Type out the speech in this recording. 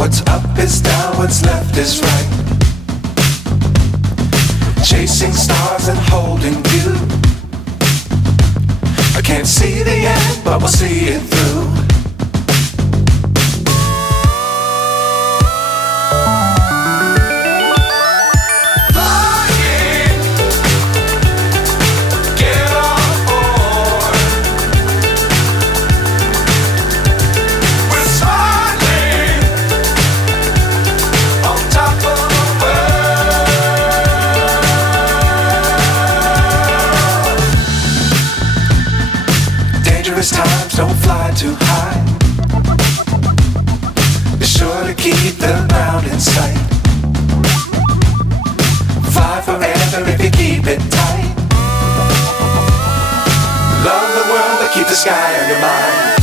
What's up is down, what's left is right. Chasing stars and holding you. I can't see the end, but we'll see it through. Dangerous times, don't fly too high. Be sure to keep the ground in sight. Fly forever if you keep it tight. Love the world, but keep the sky on your mind.